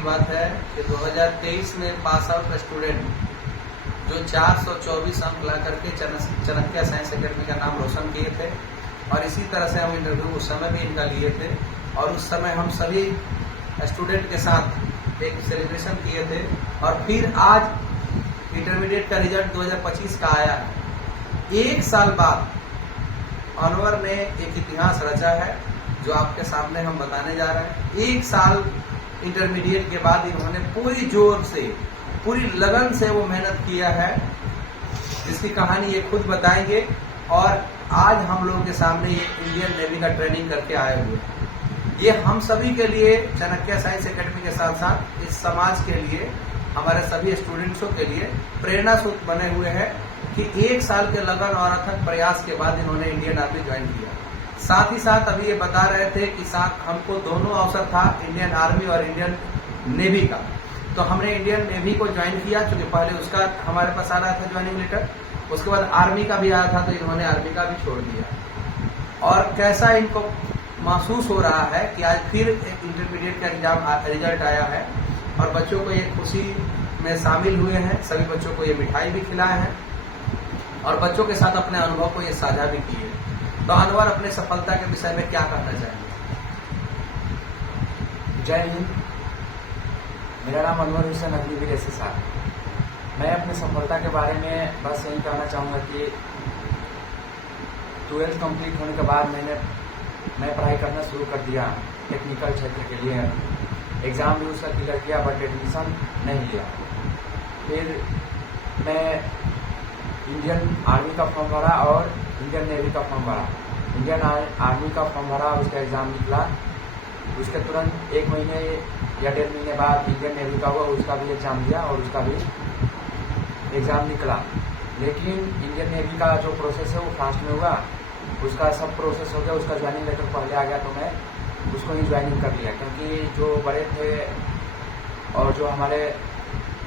की बात है कि 2023 में पास आउट स्टूडेंट जो 424 अंक ला करके चाणक्य साइंस एकेडमी का नाम रोशन किए थे, और इसी तरह से हम इंटरव्यू उस समय भी इनका लिए थे, और उस समय हम सभी स्टूडेंट के साथ एक सेलिब्रेशन किए थे। और फिर आज इंटरमीडिएट का रिजल्ट 2025 का आया है। एक साल बाद अनवर ने एक इतिहास रचा है जो आपके सामने हम बताने जा रहे हैं। एक साल इंटरमीडिएट के बाद इन्होंने पूरी जोर से, पूरी लगन से वो मेहनत किया है, जिसकी कहानी ये खुद बताएंगे। और आज हम लोगों के सामने ये इंडियन नेवी का ट्रेनिंग करके आए हुए हैं। ये हम सभी के लिए, चाणक्य साइंस एकेडमी के साथ साथ इस समाज के लिए, हमारे सभी स्टूडेंट्सों के लिए प्रेरणा सूत्र बने हुए हैं कि एक साल के लगन और अथक प्रयास के बाद इन्होंने इंडियन आर्मी ज्वाइन किया। साथ ही साथ अभी ये बता रहे थे कि साथ हमको दोनों अवसर था, इंडियन आर्मी और इंडियन नेवी का। तो हमने इंडियन नेवी को ज्वाइन किया, क्योंकि पहले उसका हमारे पास आ रहा था ज्वाइनिंग लेटर, उसके बाद आर्मी का भी आया था, तो इन्होंने आर्मी का भी छोड़ दिया। और कैसा इनको महसूस हो रहा है कि आज फिर एक इंटरमीडिएट का एग्जाम रिजल्ट आया है और बच्चों को ये खुशी में शामिल हुए हैं। सभी बच्चों को ये मिठाई भी खिलाए हैं और बच्चों के साथ अपने अनुभव को ये साझा भी किए। तो अनवर अपने सफलता के विषय में क्या कहना चाहेंगे? जय हिंद। मेरा नाम अनवर हुसैन अग्निवीर SSR। मैं अपनी सफलता के बारे में बस यही कहना चाहूँगा कि 12th कंप्लीट होने के बाद मैं पढ़ाई करना शुरू कर दिया टेक्निकल क्षेत्र के लिए। एग्ज़ाम भी उसका क्लियर किया, बट एडमिशन नहीं लिया। फिर मैं इंडियन आर्मी का फॉर्म भरा और इंडियन नेवी का फॉर्म भरा। इंडियन आर्मी का फॉर्म भरा, उसका एग्ज़ाम निकला। उसके तुरंत 1 महीने या 1.5 महीने बाद इंडियन नेवी का हुआ, उसका भी एग्ज़ाम दिया और उसका भी एग्ज़ाम निकला। लेकिन इंडियन नेवी का जो प्रोसेस है वो फास्ट में हुआ, उसका सब प्रोसेस हो गया, उसका ज्वाइनिंग लेटर पहले आ गया, तो मैं उसको ही ज्वाइनिंग कर लिया। क्योंकि जो बड़े थे और जो हमारे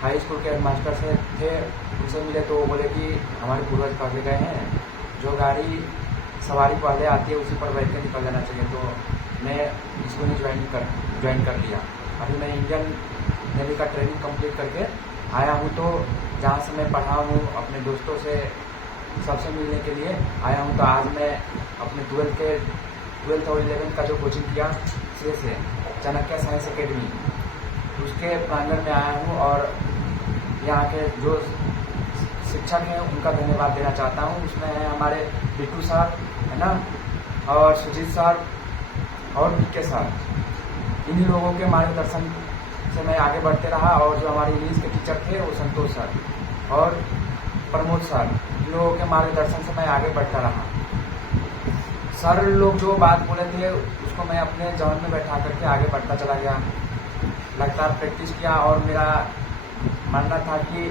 हाई स्कूल के हेडमास्टर से थे, उनसे मिले तो वो बोले कि हमारे पूर्वज पहले गए हैं, जो गाड़ी सवारी पहले आती है उसी पर बैठ के निकल जाना चाहिए। तो मैं इसको ही ज्वाइन कर लिया। अभी मैं इंडियन नेवी का ट्रेनिंग कंप्लीट करके आया हूँ। तो जहाँ से मैं पढ़ा हूँ, अपने दोस्तों से सबसे मिलने के लिए आया हूँ। तो आज मैं अपने 12th और 11th का जो कोचिंग किया से चाणक्य साइंस एकेडमी, उसके प्रांगण में आया हूँ और यहाँ के जो शिक्षक हैं उनका धन्यवाद देना चाहता हूँ। उसमें है हमारे बिट्टू साहब, है ना, और सुजीत साहब और BK साहब। इन्हीं लोगों के मार्गदर्शन से मैं आगे बढ़ते रहा। और जो हमारे इंग्लिश के टीचर थे वो संतोष सर और प्रमोद सर, इन लोगों के मार्गदर्शन से मैं आगे बढ़ता रहा। सर लोग जो बात बोले थे उसको मैं अपने जहन में बैठा करके आगे बढ़ता चला गया। लगातार प्रैक्टिस किया और मेरा मानना था कि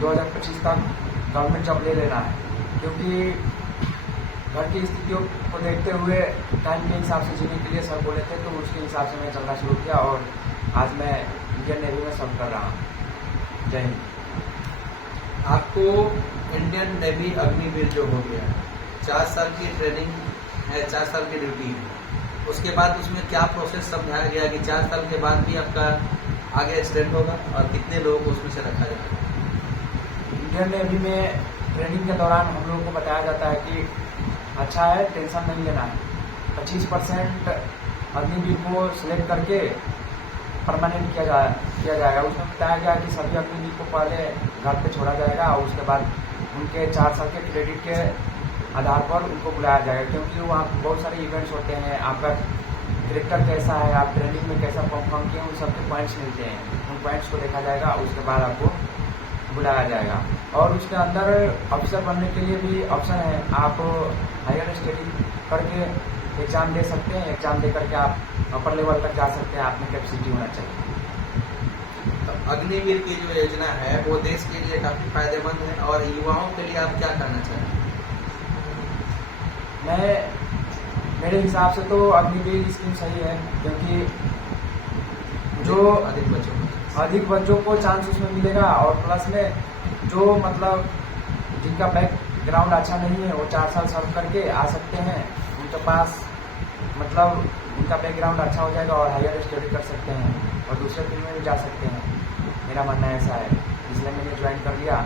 2025 तक गवर्नमेंट जॉब ले लेना है, क्योंकि घर की स्थितियों को देखते हुए टाइम के हिसाब से जीने के लिए सर बोले थे, तो उसके हिसाब से मैं चलना शुरू किया और आज मैं इंडियन नेवी में सर्व कर रहा हूँ। जय हिंद। आपको इंडियन नेवी अग्निवीर जो हो गया, 4 साल की ट्रेनिंग है, 4 साल की ड्यूटी है, उसके बाद उसमें क्या प्रोसेस समझाया गया कि 4 साल के बाद भी आपका आगे एक्सटेंड होगा और कितने लोगों को उसमें से रखा जाएगा? इंडियन नेवी में ट्रेनिंग के दौरान हम लोगों को बताया जाता है कि अच्छा है, टेंशन नहीं लेना है। 25% अग्निवीर को सिलेक्ट करके परमानेंट किया जाएगा। उसमें बताया गया कि सभी अग्निवीर को पहले घर पे छोड़ा जाएगा और उसके बाद उनके 4 साल के क्रेडिट के आधार पर उनको बुलाया जाएगा। क्योंकि वहाँ बहुत सारे इवेंट्स होते हैं, आपका कैरेक्टर कैसा है, आप ट्रेनिंग में कैसा परफॉर्म किए, उन सबके पॉइंट्स मिलते हैं। उन पॉइंट्स को देखा जाएगा, उसके बाद आपको बुलाया जाएगा। और उसके अंदर अफसर बनने के लिए भी ऑप्शन है। आप हायर स्टडी करके एग्ज़ाम दे सकते हैं, एग्ज़ाम दे करके आप अपर लेवल तक जा सकते हैं। आप में कैपेसिटी होना चाहिए। तो अग्निवीर की जो योजना है वो देश के लिए काफ़ी फायदेमंद है, और युवाओं के लिए आप क्या कहना चाहेंगे? मेरे हिसाब से तो अग्निवीर स्कीम सही है, क्योंकि जो अधिक बच्चों को चांस उसमें मिलेगा। और प्लस में जो मतलब जिनका बैकग्राउंड अच्छा नहीं है वो 4 साल सर्व करके आ सकते हैं। उनके पास मतलब उनका बैकग्राउंड अच्छा हो जाएगा और हायर स्टडी कर सकते हैं और दूसरे जा सकते हैं, मेरा मानना ऐसा है, इसलिए मैंने ज्वाइन कर लिया।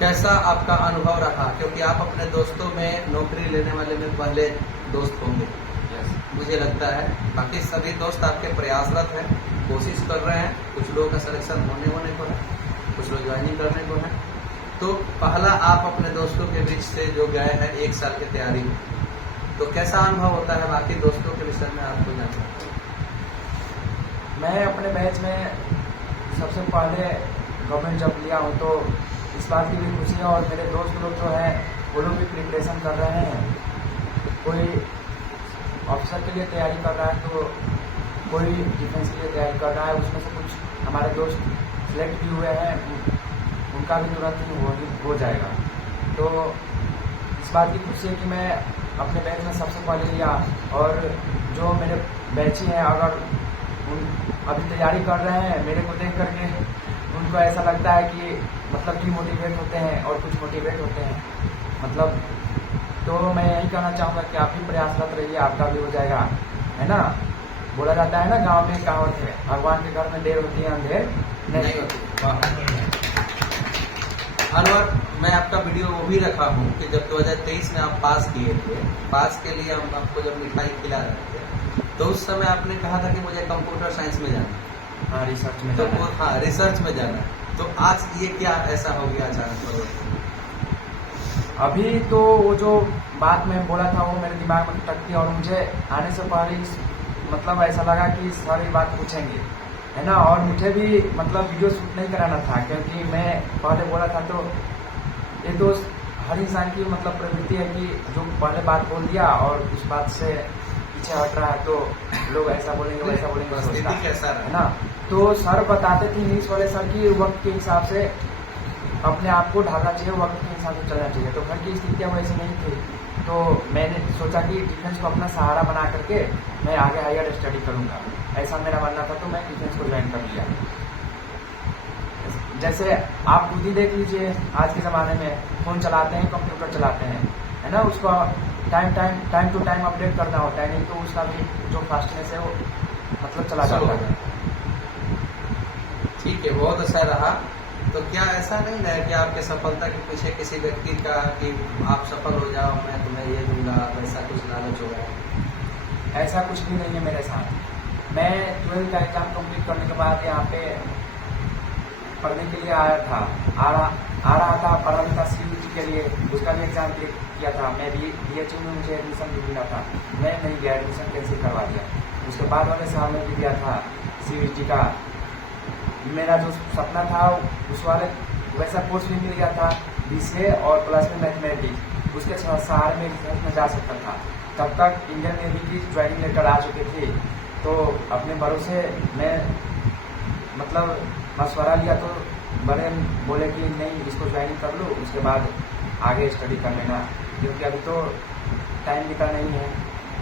कैसा आपका अनुभव रहा, क्योंकि आप अपने दोस्तों में नौकरी लेने वाले में पहले दोस्त होंगे मुझे लगता है। बाकी सभी दोस्त आपके प्रयासरत हैं, कोशिश कर रहे हैं, कुछ लोगों का सिलेक्शन होने को है, कुछ लोग ज्वाइनिंग करने को है। तो पहला आप अपने दोस्तों के बीच से जो गए हैं 1 साल की तैयारी में, तो कैसा अनुभव होता है, बाकी दोस्तों के विषय में आपको जानना है। मैं अपने बैच में सबसे पहले गवर्नमेंट जॉब लिया हूँ, तो इस बात की भी खुशी है। और मेरे दोस्त लोग जो हैं वो लोग भी प्रिपरेशन कर रहे हैं, कोई ऑफिसर के लिए तैयारी कर रहा है, तो कोई डिफेंस के लिए तैयारी कर रहा है। उसमें से कुछ हमारे दोस्त सिलेक्ट भी हुए हैं, उनका भी तुरंत ही हो जाएगा। तो इस बात की खुशी है कि मैं अपने बैच में सबसे पहले लिया। और जो मेरे बैची हैं, अगर अभी तैयारी कर रहे हैं, मेरे को देख करके उनको ऐसा लगता है कि मतलब डिमोटिवेट होते हैं और कुछ मोटिवेट होते हैं, मतलब। तो मैं यही कहना चाहूँगा कि आप भी प्रयासरत रहिए, आपका भी हो जाएगा, है ना। बोला जाता है ना, गांव में कहावत है, भगवान के घर में देर होती है अंधेर नहीं होती। अनवर, मैं आपका वीडियो वो भी रखा हूँ कि जब 2023 में आप पास किए थे, पास के लिए हम आपको जब मिठाई खिला रहे थे, तो उस समय आपने कहा था कि मुझे कंप्यूटर साइंस में जाना है। हाँ, रिसर्च में तो जाना है। हाँ, रिसर्च में जाना है। तो आज ये क्या ऐसा हो गया अचानक परिवर्तन? अभी तो वो जो बात मैं बोला था वो मेरे दिमाग में टकती, और मुझे आने से पहले मतलब ऐसा लगा कि सर ये बात पूछेंगे, है ना। और मुझे भी मतलब वीडियो शूट नहीं कराना था, क्योंकि मैं पहले बोला था। तो ये तो हर इंसान की मतलब प्रवृत्ति है कि जो पहले बात बोल दिया और उस बात से पीछे हट रहा है, तो लोग ऐसा बोलेंगे वैसा बोलेंगे, स्थिति कैसा है ना। तो सर बताते थे इंग्लिश वाले सर की वक्त के हिसाब से अपने आप को ढालना चाहिए, वक्त के हिसाब से चलना चाहिए। तो घर की स्थितियाँ वैसी नहीं थी, तो मैंने सोचा कि डिफेंस को अपना सहारा बना करके मैं आगे हायर स्टडी करूंगा, ऐसा मेरा मानना था। तो मैं डिफेंस को ज्वाइन कर लिया। जैसे आप खुद ही देख लीजिए, आज के ज़माने में फ़ोन चलाते हैं, कंप्यूटर चलाते हैं, है ना। उसको टाइम टू टाइम अपडेट करना होता है, नहीं तो उसका भी जो फास्टनेस है वो मतलब चला जाता है। ठीक है, बहुत अच्छा रहा। तो क्या ऐसा नहीं है कि आपके सफलता के पीछे किसी व्यक्ति का कि आप सफल हो जाओ, मैं तुम्हें ये दूंगा, वैसा कुछ लालच हो रहा है? ऐसा कुछ भी नहीं है मेरे साथ। मैं 12th का एग्जाम कंप्लीट करने के बाद यहाँ पे पढ़ने के लिए आया था, आ रहा था, पढ़ा भी था CUET के लिए, उसका भी एग्जाम किया था। मैं BHU में मुझे एडमिशन भी मिला था, मैं नहीं गया, एडमिशन कैंसिल करवा दिया। उसके बाद वाले साल में भी दिया था CUET का। मेरा जो सपना था उस वाले वैसा कोर्स भी मिल गया था, BCA और प्लस में मैथमेटिक्स, उसके सहारे में रिसर्च में जा सकता था। तब तक इंडियन नेवी की ज्वाइनिंग लेटर आ चुके थे, तो अपने भरोसे मैं मतलब मशवरा लिया, तो बड़े बोले कि नहीं, इसको ज्वाइनिंग कर लो, उसके बाद आगे स्टडी कर लेना, क्योंकि अभी तो टाइम बीता नहीं है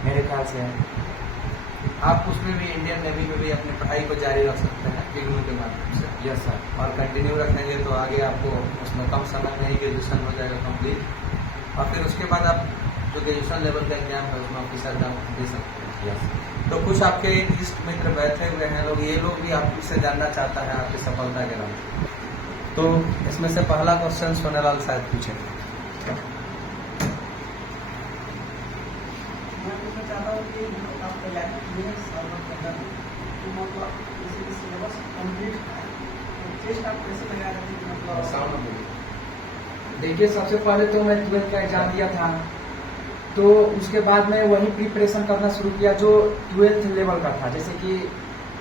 मेरे ख्याल से। आप उसमें भी इंडियन नेवी में भी अपनी पढ़ाई को जारी रख सकते हैं IGNOU के माध्यम से। Yes sir. और कंटिन्यू रखेंगे तो आगे आपको उसमें कम समय में ही ग्रेजुएशन हो जाएगा कंप्लीट, और फिर उसके बाद आप जो ग्रेजुएशन लेवल का एग्जाम है उसमें ऑफिसर का दे सकते हैं। यस। तो कुछ आपके इष्ट मित्र बैठे हुए हैं लोग, ये लोग भी आपसे जानना चाहता है आपकी सफलता के बारे में। तो इसमें से पहला क्वेश्चन सोनेलाल शायद पूछेंगे। मैं पूछना चाहता हूँ कि आप तैयारी किए मतलब जैसे सिलेबस कंप्लीट है, तो टेस्ट आप कैसे लगा रहे थे, मतलब देखिए, सबसे पहले तो मैं 12th का एग्जाम दिया था, तो उसके बाद मैं वही प्रिपरेशन करना शुरू किया जो 12th लेवल का था। जैसे कि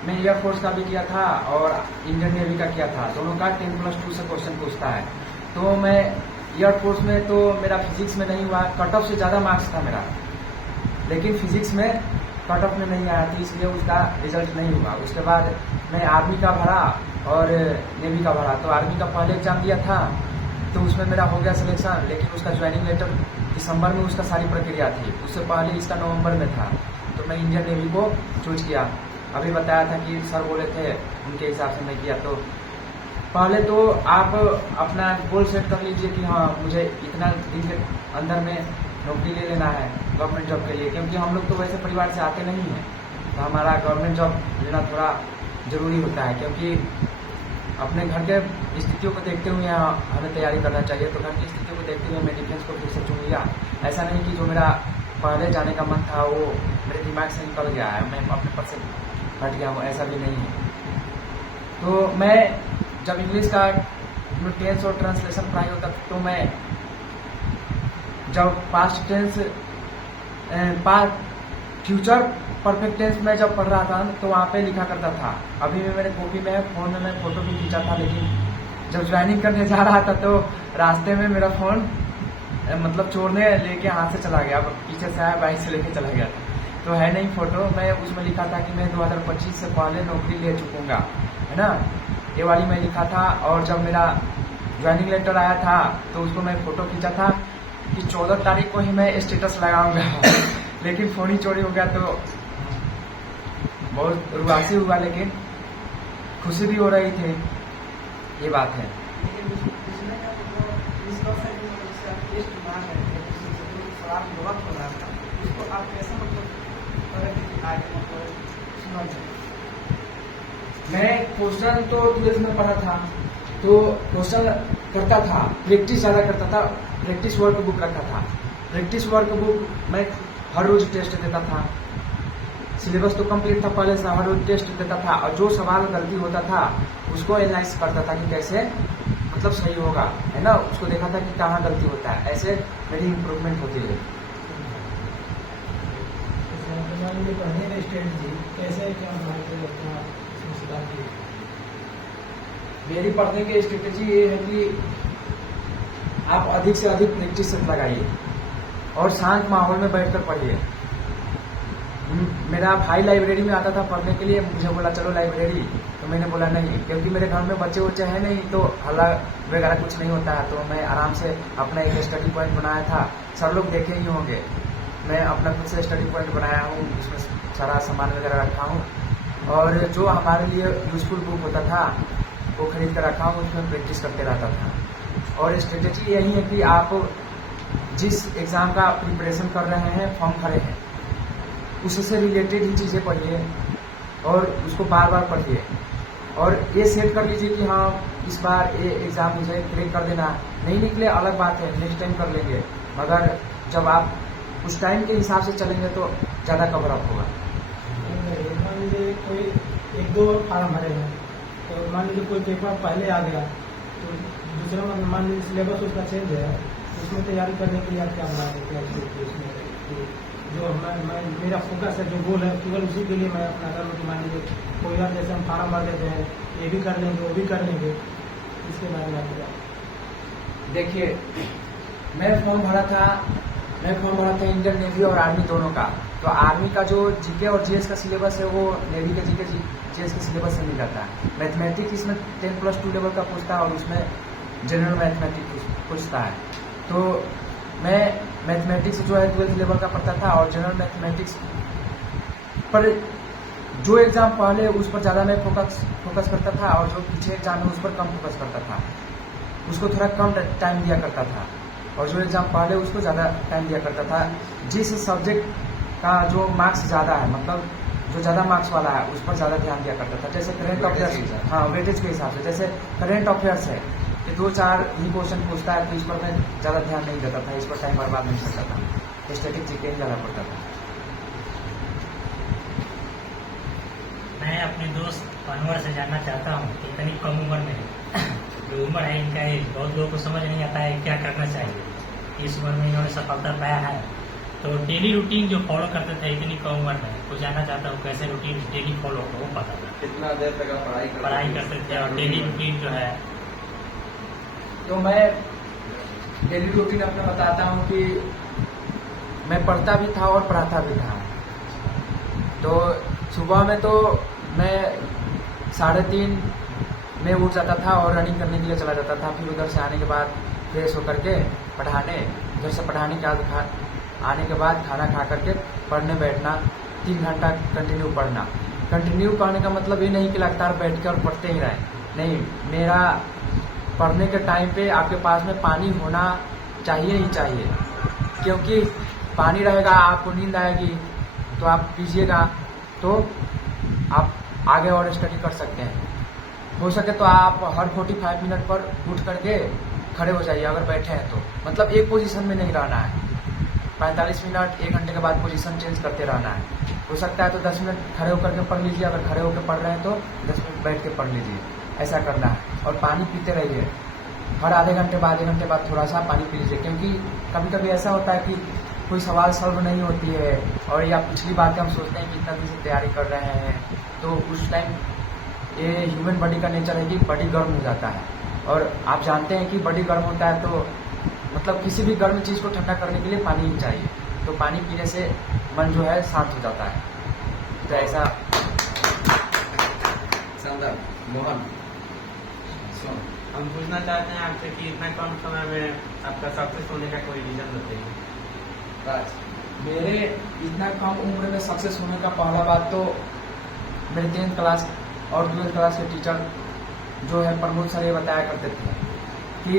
मैं एयरफोर्स का भी किया था और इंडियन नेवी का किया था, दोनों का 10+2 से क्वेश्चन पूछता है। तो मैं एयरफोर्स में तो मेरा फिजिक्स में नहीं हुआ, कट ऑफ से ज़्यादा मार्क्स था मेरा, लेकिन फिजिक्स में कट ऑफ में नहीं आया था, इसलिए उसका रिजल्ट नहीं हुआ। उसके बाद मैं आर्मी का भरा और नेवी का भरा। तो आर्मी का पहले एग्जाम दिया था, तो उसमें मेरा हो गया सिलेक्शन, लेकिन उसका ज्वाइनिंग लेटर दिसंबर में उसका सारी प्रक्रिया थी, उससे पहले इसका नवंबर में था। तो मैं इंडियन नेवी को चूज किया। अभी बताया था कि सर बोले थे, उनके हिसाब से मैं किया। तो पहले तो आप अपना गोल सेट कर लीजिए कि हाँ, मुझे इतना दिन के अंदर में नौकरी ले लेना है गवर्नमेंट जॉब के लिए, क्योंकि हम लोग तो वैसे परिवार से आते नहीं हैं, तो हमारा गवर्नमेंट जॉब लेना थोड़ा ज़रूरी होता है, क्योंकि अपने घर के स्थितियों को देखते हुए हमें तैयारी करना चाहिए। तो घर की स्थितियों को देखते हुए मैं डिफेंस को फिर से चुन लिया। ऐसा नहीं कि जो मेरा पहले जाने का मन था वो मेरे दिमाग से निकल गया है, मैं अपने पर से हट गया हूँ, ऐसा भी नहीं है। तो मैं जब इंग्लिश का टेंस और ट्रांसलेशन पढ़ाई होता तो मैं जब past tense future perfect tense में जब पढ़ रहा था तो वहाँ पे लिखा करता था। अभी भी मेरे कॉपी में फ़ोन में मैं फ़ोटो भी खींचा था, लेकिन जब ज्वाइनिंग करने जा रहा था तो रास्ते में मेरा फ़ोन मतलब चोरने लेके हाथ से चला गया, पीछे से आया बाइक से लेके चला गया था। तो है नहीं फ़ोटो, मैं उसमें लिखा था कि मैं 2025 से पहले नौकरी ले चुकूँगा, है ना, ये वाली मैं लिखा था। और जब मेरा ज्वाइनिंग लेटर आया था तो उसको मैं फ़ोटो खींचा था कि 14 तारीख को ही मैं स्टेटस लगाऊंगा लेकिन फ़ोन ही चोरी हो गया तो बहुत रुआसी हुआ, लेकिन खुशी भी हो रही थी, ये बात है। लेकिन इसमें क्या मतलब इस बात से मतलब जैसे आप टेस्ट ना करते जो सवाल गलत हो रहा था, इसको आप कैसे मतलब करेंगे कि आगे मतलब सुना जाए? मैं क्वेश्चन तो 12th में पढ़ा था, तो क्वेश्चन करता था, प्रैक्टिस ज़्यादा करता था, प्रैक्टिस वर्क बुक रखा था। प्रैक्टिस वर्क बुक मैं हर रोज टेस्ट देता था, सिलेबस तो कंप्लीट था पहले से, हर रोज टेस्ट देता था। और जो सवाल गलती होता था उसको एनालाइज करता था कि कैसे मतलब सही होगा, है ना, उसको देखा था कि कहाँ गलती होता है, ऐसे मेरी इम्प्रूवमेंट होती है। पढ़ने का स्ट्रेटजी कैसे क्या मेरी पढ़ने की स्ट्रेटेजी ये है कि आप अधिक से अधिक प्रैक्टिस लगाइए और शांत माहौल में बैठकर पढ़िए। मेरा भाई लाइब्रेरी में आता था पढ़ने के लिए, मुझे बोला चलो लाइब्रेरी, तो मैंने बोला नहीं, क्योंकि मेरे घर में बच्चे वच्चे हैं नहीं तो हल्ला वगैरह कुछ नहीं होता है। तो मैं आराम से अपना एक स्टडी पॉइंट बनाया था, सब लोग देखे ही होंगे, मैं अपना खुद से स्टडी पॉइंट बनाया हूँ, उसमें सारा सामान वगैरह रखा हूँ और जो हमारे लिए यूजफुल बुक होता था वो खरीद कर रखा हूँ, उसमें प्रैक्टिस करते रहता था। और स्ट्रेटेजी यही है कि आप जिस एग्ज़ाम का प्रिपरेशन कर रहे हैं, फॉर्म भरे हैं, उससे रिलेटेड ही चीज़ें पढ़िए और उसको बार बार पढ़िए और ये सेट कर लीजिए कि हाँ इस बार ये एग्ज़ाम मुझे क्रैक कर देना, नहीं निकले अलग बात है, नेक्स्ट टाइम कर लेंगे, मगर जब आप उस टाइम के हिसाब से चलेंगे तो ज़्यादा कवर अप होगा। मान लीजिए कोई एक दो फार्म भरे हैं, तो मान लीजिए कोई पेपर पहले आ गया तो दूसरा मान लीजिए सिलेबस उसका चेंज है, उसमें तैयारी करने के लिए आप क्या बना सकते हैं? उसमें जो मैं मेरा फोकस है, जो गोल है, केवल उसी के लिए मैं अपना कर मान लीजिए कोई और जैसे हम फार्म भर देते हैं, ये भी कर लेंगे वो भी कर लेंगे, इसके बारे में आप देखिए, मैं फॉर्म भरा था इंडियन नेवी और आर्मी दोनों का। तो आर्मी का जो जीके और जीएस का सिलेबस है वो नेवी के जीके जीएस के सिलेबस से मिल जाता है। मैथमेटिक्स इसमें 10+2 लेवल का पूछता है और उसमें जनरल मैथमेटिक्स पूछता है। तो मैं मैथमेटिक्स जो है 12th लेवल का पढ़ता था और जनरल मैथमेटिक्स पर जो एग्ज़ाम पहले उस पर ज़्यादा मैं फोकस करता था और जो पीछे एग्ज़ाम है उस पर कम फोकस करता था, उसको थोड़ा कम टाइम दिया करता था और जो एग्ज़ाम पहले उसको ज़्यादा टाइम दिया करता था। जिस सब्जेक्ट का जो मार्क्स ज़्यादा है, मतलब जो ज़्यादा मार्क्स वाला है, उस पर ज़्यादा ध्यान दिया करता था। जैसे करेंट अफेयर्स, हाँ वेटेज के हिसाब से, जैसे करेंट अफेयर्स है कि 2-4 ही क्वेश्चन पूछता है तो इस पर मैं ज़्यादा ध्यान नहीं देता था, इस पर टाइम बर्बाद नहीं करता था, स्टैटिक जीके ही ज़्यादा पड़ता था। मैं अपने दोस्त अनवर से जानना चाहता हूँ कि करीब कम उम्र में जो उम्र है इनका एज, बहुत लोगों को समझ नहीं आता है क्या करना चाहिए। इस उम्र में इन्होंने सफलता पाया है, तो डेली रूटीन जो फॉलो करते थे इतनी कम उम्र में, तो जानना चाहता हूँ कैसे रूटीन डेली फॉलो हो पाता था, कितना देर तक आप पढ़ाई करते थे और डेली रूटीन जो है। तो मैं डेली रूटीन अपना बताता हूँ कि मैं पढ़ता भी था और पढ़ाता भी था। तो सुबह में तो मैं 3:30 में उठ जाता था और रनिंग करने के लिए चला जाता था। फिर उधर से आने के बाद फ्रेश होकर के पढ़ाने, उधर से पढ़ाने के बाद आने के बाद खाना खा करके पढ़ने बैठना, 3 घंटा कंटिन्यू पढ़ना। कंटिन्यू पढ़ने का मतलब ये नहीं कि लगातार बैठ कर पढ़ते ही रहें, नहीं, मेरा पढ़ने के टाइम पे आपके पास में पानी होना चाहिए ही चाहिए, क्योंकि पानी रहेगा आपको नींद आएगी तो आप पीजिएगा तो तो आप आगे और स्टडी कर सकते हैं। हो सके तो आप हर 45 मिनट पर उठ करके खड़े हो जाइए अगर बैठे हैं तो, मतलब एक पोजीशन में नहीं रहना है। 45 मिनट 1 घंटे के बाद पोजीशन चेंज करते रहना है। हो सकता है तो 10 मिनट खड़े होकर के पढ़ लीजिए, अगर खड़े होकर पढ़ रहे हैं तो 10 मिनट बैठ के पढ़ लीजिए, ऐसा करना है। और पानी पीते रहिए, हर आधे घंटे बाद 1 घंटे बाद थोड़ा सा पानी पी लीजिए, क्योंकि कभी कभी ऐसा होता है कि कोई सवाल सॉल्व नहीं होती है और या पिछली बार के हम सोचते हैं कि इतना दिन से तैयारी कर रहे हैं, तो उस टाइम ये ह्यूमन बॉडी का नेचर है कि बॉडी गर्म हो जाता है। और आप जानते हैं कि बॉडी गर्म होता है तो मतलब किसी भी गर्म चीज़ को ठंडा करने के लिए पानी ही चाहिए, तो पानी पीने से मन जो है शांत हो जाता है। तो ऐसा मोहन हम पूछना चाहते हैं आपसे कि इतना कम समय में आपका सक्सेस होने का कोई रीजन बताइए। राज, मेरे इतना कम उम्र में सक्सेस होने का पहला बात तो मेरे 10th क्लास और 12th क्लास के टीचर जो है प्रमोद सर ये बताया करते थे कि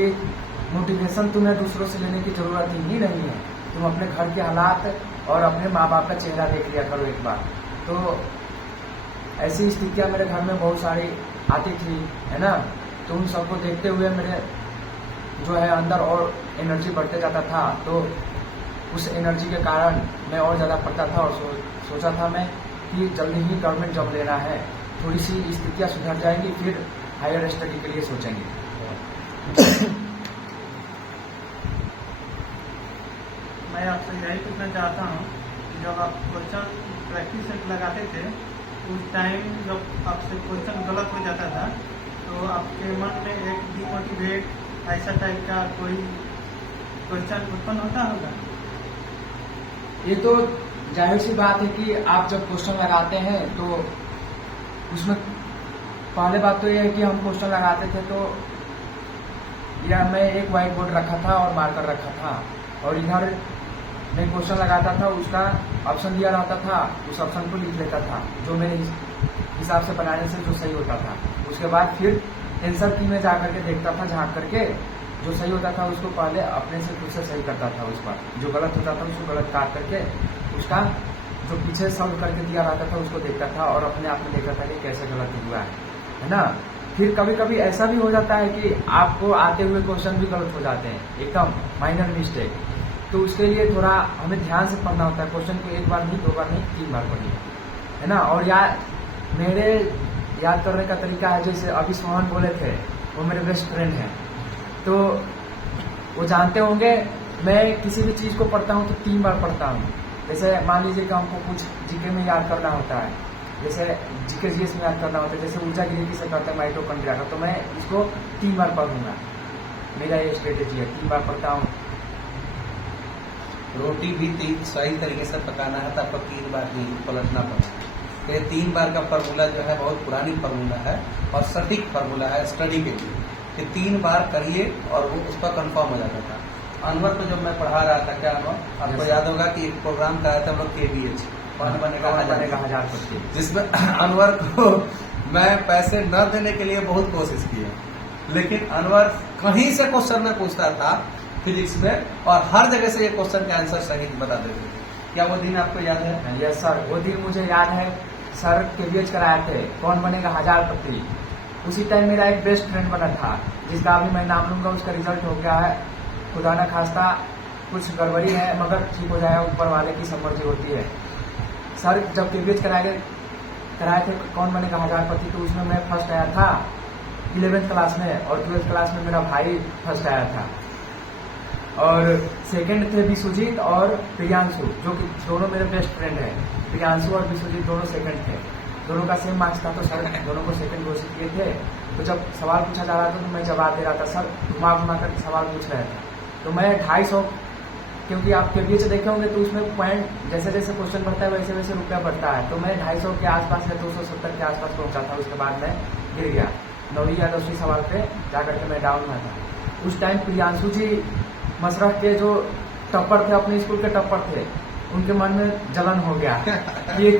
मोटिवेशन तुम्हें दूसरों से लेने की जरूरत ही नहीं है, तुम अपने घर के हालात और अपने माँ बाप का चेहरा देख लिया करो एक बार। तो ऐसी स्थितियाँ मेरे घर में बहुत सारी आती थी, है ना, तो उन सबको देखते हुए मेरे जो है अंदर और एनर्जी बढ़ते जाता था। तो उस एनर्जी के कारण मैं और ज़्यादा पढ़ता था और सोचा था मैं कि जल्दी ही गवर्नमेंट जॉब लेना है, थोड़ी सी स्थितियाँ सुधर जाएंगी फिर हायर स्टडी के लिए सोचेंगे। मैं आपसे यही पूछना चाहता हूँ कि जब आप क्वेश्चन प्रैक्टिस सेट लगाते थे उस टाइम जब आपसे क्वेश्चन गलत हो जाता था तो आपके मन में एक डिमोटिवेट ऐसा टाइप का कोई क्वेश्चन उत्पन्न होता होगा? ये तो जाहिर सी बात है कि आप जब क्वेश्चन लगाते हैं तो उसमें पहले बात तो ये है कि हम क्वेश्चन लगाते थे तो या मैं एक व्हाइट बोर्ड रखा था और मार्कर रखा था और इधर मैं क्वेश्चन लगाता था, उसका ऑप्शन दिया रहता था, उस ऑप्शन को लिख लेता था जो मेरे हिसाब से बनाने से जो सही होता था। उसके बाद फिर आंसर की में जाकर के देखता था, झाँक करके जो सही होता था उसको पहले अपने से खुद से सही करता था, उस पर जो गलत होता था उसको गलत काट करके उसका जो पीछे सॉल्व करके दिया रहता था उसको देखता था और अपने आप में देखता था कि कैसे गलत हुआ है ना। फिर कभी कभी ऐसा भी हो जाता है कि आपको आते हुए क्वेश्चन भी गलत हो जाते हैं, एकदम माइनर मिस्टेक, तो उसके लिए थोड़ा हमें ध्यान से पढ़ना होता है। क्वेश्चन को एक बार नहीं, 2 बार नहीं, 3 बार पढ़िए, है ना। और मेरे याद करने का तरीका है, जैसे अभी सोहन बोले थे, वो मेरे बेस्ट फ्रेंड हैं, तो वो जानते होंगे मैं किसी भी चीज़ को पढ़ता हूँ तो 3 बार पढ़ता हूँ। जैसे मान लीजिए कि हमको कुछ जीके में याद करना होता है, जैसे जीके जीएस में याद करना होता है, जैसे ऊर्जा गिरी से करते हैं माइटोकॉन्ड्रिया का, तो मैं इसको 3 बार पढ़ूंगा। मेरा ये स्ट्रेटेजी है, 3 बार पढ़ता हूँ। रोटी भी सही तरीके से पकाना है तो आपको 3 बार ही पलटना पड़ेगा। तो ये 3 बार का फार्मूला जो है बहुत पुरानी फार्मूला है और सटीक फार्मूला है स्टडी के लिए, कि 3 बार करिए और वो उस पर कन्फर्म हो जाता था। अनवर को जब मैं पढ़ा रहा था, क्या अनवर आपको याद होगा कि एक प्रोग्राम का आया था हम लोग KBH, कौन बनेगा 1000, जिसमें अनवर को मैं पैसे न देने के लिए बहुत कोशिश किया, लेकिन अनवर कहीं से क्वेश्चन में पूछता था फिजिक्स में और हर जगह से ये क्वेश्चन का आंसर सही बता देते थे। क्या वो दिन आपको याद है? यस सर, वो दिन मुझे याद है। सर KBH कराए थे, कौन बनेगा 1000 उसी टाइम मेरा एक बेस्ट फ्रेंड बना था, जिसका अभी मैं नाम लूंगा, उसका रिजल्ट हो गया है, खुदा ना खास्ता कुछ गड़बड़ी है मगर ठीक हो जाएगा, ऊपर वाले की सब मर्जी होती है। सर जब KBH कराए थे कौन बनेगा 1000, तो उसमें मैं फर्स्ट आया था 11th क्लास में, और 12th क्लास में मेरा भाई फर्स्ट आया था, और सेकंड थे विश्वजीत और प्रियांशु, जो कि दोनों मेरे बेस्ट फ्रेंड हैं। प्रियांशु और विश्वजीत दोनों सेकंड थे, दोनों का सेम मार्क्स था, तो सर दोनों को सेकंड घोषित किए थे। तो जब सवाल पूछा जा रहा था तो मैं जवाब दे रहा था, सर घुमा कर सवाल पूछ रहे थे, तो मैं 250, क्योंकि आप KBH देखे होंगे तो उसमें पॉइंट जैसे जैसे क्वेश्चन बढ़ता है वैसे वैसे रुपया बढ़ता है, तो मैं 250 के आसपास या 270 के आसपास पहुंचा था। उसके बाद मैं गिर गया 9वीं या 10वीं सवाल पे जाकर के मैं डाउन हुआ था। उस टाइम प्रियांशु जी मसरख के जो टॉपर थे, अपने स्कूल के टॉपर थे, उनके मन में जलन हो गया ये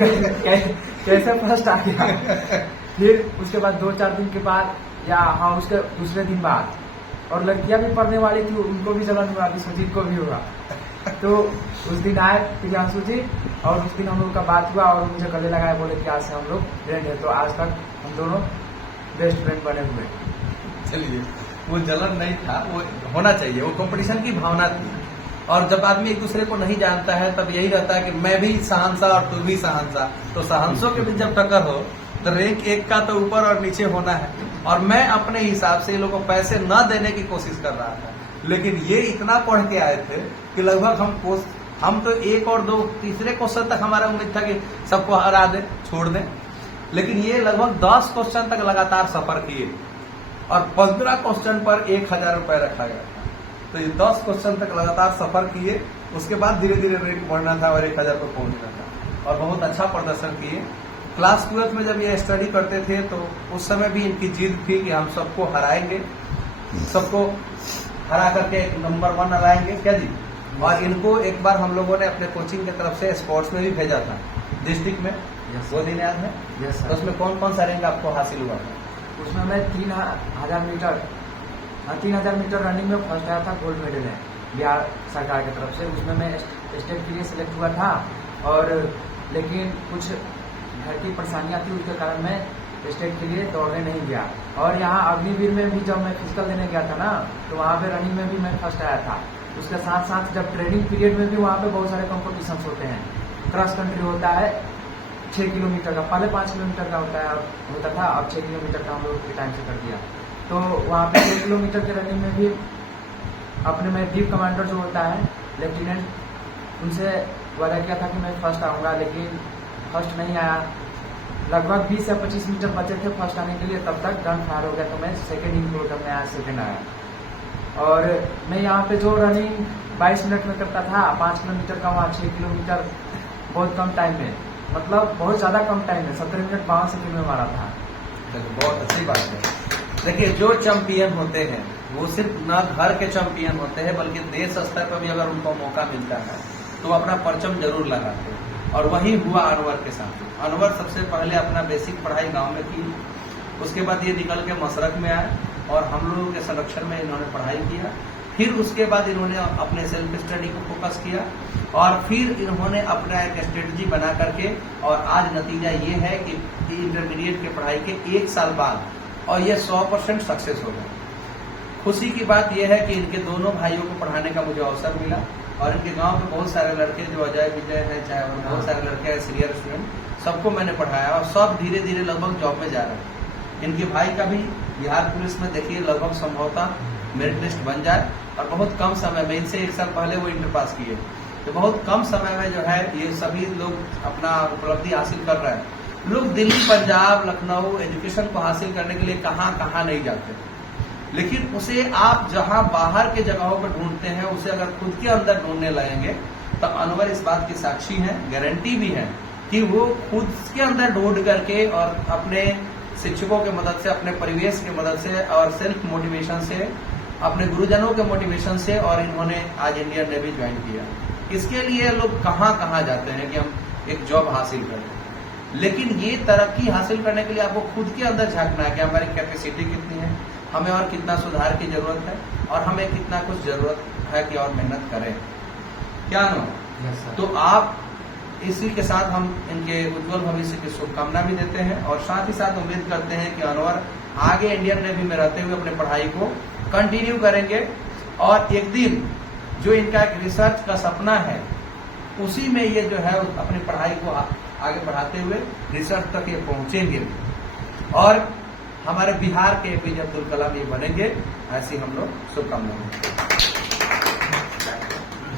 कैसे फर्स्ट आ गया। फिर उसके बाद 2-4 दिन के बाद या हाँ उसके दूसरे दिन बाद, और लड़कियां भी पढ़ने वाली थी, उनको भी जलन हुआ, विश्वजीत को भी हुआ। तो उस दिन आए प्रियांशु जी और उस दिन हम लोग का बात हुआ और मुझे गले लगाए, बोले कि आज से हम लोग फ्रेंड है। तो आज तक हम दोनों बेस्ट फ्रेंड बने हुए हैं। चलिए, वो जलन नहीं था, वो होना चाहिए, वो कंपटीशन की भावना थी। और जब आदमी एक दूसरे को नहीं जानता है तब यही रहता है कि मैं भी शहंशाह और तू भी शहंशाह, तो शहंशाह के बीच जब टक्कर हो तो रैंक एक का तो ऊपर और नीचे होना है। और मैं अपने हिसाब से इन लोगों को पैसे न देने की कोशिश कर रहा था, लेकिन ये इतना पढ़ के आए थे कि लगभग हम तो एक और दो तीसरे क्वेश्चन तक हमारा उम्मीद था कि सबको हरा दे, छोड़ दें, लेकिन ये लगभग 10 क्वेश्चन तक लगातार सफर किए और 15 क्वेश्चन पर 1000 रुपए रखा गया था। तो ये 10 क्वेश्चन तक लगातार सफर किए, उसके बाद धीरे धीरे रैंक बढ़ना था और 1000 पर पहुंचना था और बहुत अच्छा प्रदर्शन किए। क्लास 12 में जब ये स्टडी करते थे तो उस समय भी इनकी जिद थी कि हम सबको हराएंगे, सबको हरा करके नंबर 1 लाएंगे क्या जी। और इनको एक बार हम लोगों ने अपने कोचिंग की तरफ से स्पोर्ट्स में भी भेजा था डिस्ट्रिक्ट में, वो दिन याद है? यस तो उसमें कौन कौन सा रैंक आपको हासिल हुआ था? उसमें मैं 3000 मीटर रनिंग में फर्स्ट आया था, गोल्ड मेडल है बिहार सरकार की तरफ से। उसमें मैं स्टेट के लिए सिलेक्ट हुआ था और लेकिन कुछ घर की परेशानियां थी, उसके कारण मैं स्टेट के लिए दौड़ने नहीं गया। और यहाँ अग्निवीर में भी जब मैं फिजिकल देने गया था ना, तो वहाँ पे रनिंग में भी मैं फर्स्ट आया था। उसके साथ साथ जब ट्रेनिंग पीरियड में भी वहाँ पे बहुत सारे कॉम्पिटिशन होते हैं। क्रॉस कंट्री होता है 6 किलोमीटर का, पहले 5 किलोमीटर का होता था, अब 6 किलोमीटर का हम लोग के टाइम से कर दिया। तो वहाँ पे 6 किलोमीटर के रनिंग में भी अपने में डीप कमांडर जो होता है लेफ्टिनेंट, उनसे वादा किया था कि मैं फर्स्ट आऊँगा, लेकिन फर्स्ट नहीं आया। लगभग 20 या 25 मीटर बचे थे फर्स्ट आने के लिए, तब तक गन फायर हो गया तो मैं सेकेंड इंक्लूडर में आया, सेकेंड आया। और मैं यहाँ पे जो रनिंग 22 मिनट में करता था, 5 किलोमीटर का, वहाँ 6 किलोमीटर बहुत कम टाइम में, मतलब बहुत ज्यादा कम टाइम में 17 मिनट 52 सेकेंड में मारा था। बहुत अच्छी बात है। देखिए, जो चैंपियन होते हैं वो सिर्फ न घर के चैंपियन होते हैं बल्कि देश स्तर पर भी अगर उनको मौका मिलता है तो अपना परचम जरूर लगाते हैं। और वही हुआ अनवर के साथ। अनवर सबसे पहले अपना बेसिक पढ़ाई गांव में की, उसके बाद ये निकल के मशरक में आए और हम लोगों के संरक्षण में इन्होंने पढ़ाई किया। फिर उसके बाद इन्होंने अपने सेल्फ स्टडी को फोकस किया और फिर इन्होंने अपना एक स्ट्रेटजी बना करके, और आज नतीजा ये है कि इंटरमीडिएट की पढ़ाई के 1 साल बाद और ये 100% सक्सेस हो गए। खुशी की बात यह है कि इनके दोनों भाइयों को पढ़ाने का मुझे अवसर मिला और इनके गांव में बहुत सारे लड़के जो अजय विजय हैं, चाहे बहुत सारे लड़के हैं सीनियर स्टूडेंट, सबको मैंने पढ़ाया और सब धीरे धीरे लगभग जॉब में जा रहे हैं। इनके भाई का भी बिहार पुलिस में देखिए लगभग संभवतः मेरिट लिस्ट बन जाए और बहुत कम समय में, इनसे 1 साल पहले वो इंटर पास किए, तो बहुत कम समय में जो है ये सभी लोग अपना उपलब्धि हासिल कर रहे हैं। लोग दिल्ली, पंजाब, लखनऊ एजुकेशन को हासिल करने के लिए कहाँ नहीं जाते, लेकिन उसे आप जहां बाहर के जगहों पर ढूंढते हैं उसे अगर खुद के अंदर ढूंढने लगेंगे तो अनवर इस बात की साक्षी है, गारंटी भी है कि वो खुद के अंदर ढूंढ करके और अपने शिक्षकों के मदद से, अपने परिवेश के मदद से और सेल्फ मोटिवेशन से, अपने गुरुजनों के मोटिवेशन से, और इन्होंने आज इंडियन नेवी ज्वाइन किया। इसके लिए लोग कहाँ जाते हैं कि हम एक जॉब हासिल करें, लेकिन ये तरक्की हासिल करने के लिए आपको खुद के अंदर झांकना है कि हमारी कैपेसिटी कितनी है, हमें और कितना सुधार की जरूरत है और हमें कितना कुछ जरूरत है कि और मेहनत करें। क्या नो? तो आप इसी के साथ हम इनके उज्जवल भविष्य की शुभकामना भी देते हैं और साथ ही साथ उम्मीद करते हैं कि अनवर आगे इंडियन नेवी में रहते हुए अपने पढ़ाई को कंटिन्यू करेंगे और एक दिन जो इनका एक रिसर्च का सपना है उसी में ये जो है अपनी पढ़ाई को आगे बढ़ाते हुए रिसर्च तक ये पहुंचेंगे और हमारे बिहार के एपीजे अब्दुल कलाम ये बनेंगे, ऐसी हम लोग शुभकामनाएं।